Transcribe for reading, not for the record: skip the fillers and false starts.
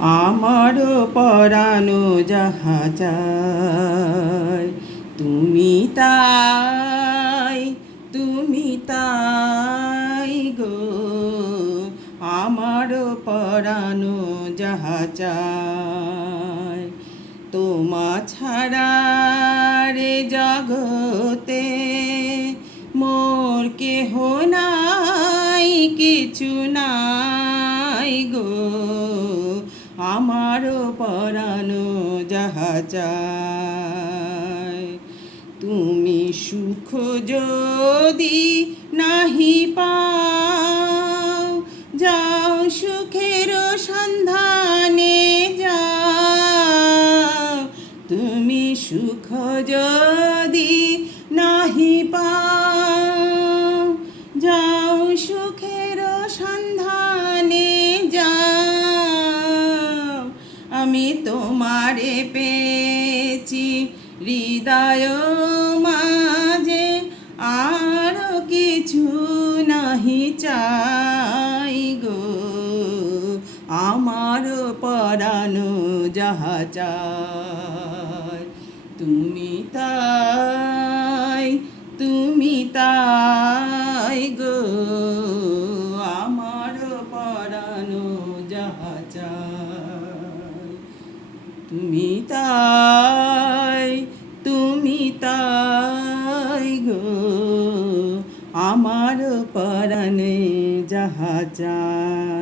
আমারও পরানো যাহা চায় তুমি তাই, তুমি তাই গো। আমারও পরানো যাহা চায় তোমা ছাড়া রে জগতে মোর কেহ নাই, কিছু নাই গো। আমারও পরানো যাহা চায় তুমি সুখ যদি নাহি পাও, যাও সুখের সন্ধানে যাও। তুমি সুখ যদি নাহি পাও, যাও সুখের সন্ধানে যাও। আমি তোমারে পেয়েছি হৃদয় মাঝে, আর কিছু নাহি চাই গো। আমার পরানো যাহা চায় তুমি তাই, তুমি তাই গো। আমার পরানো যাহা চায় তুমি তাই, তুমি তাই গো। আমার পরাণে যাহা চায়।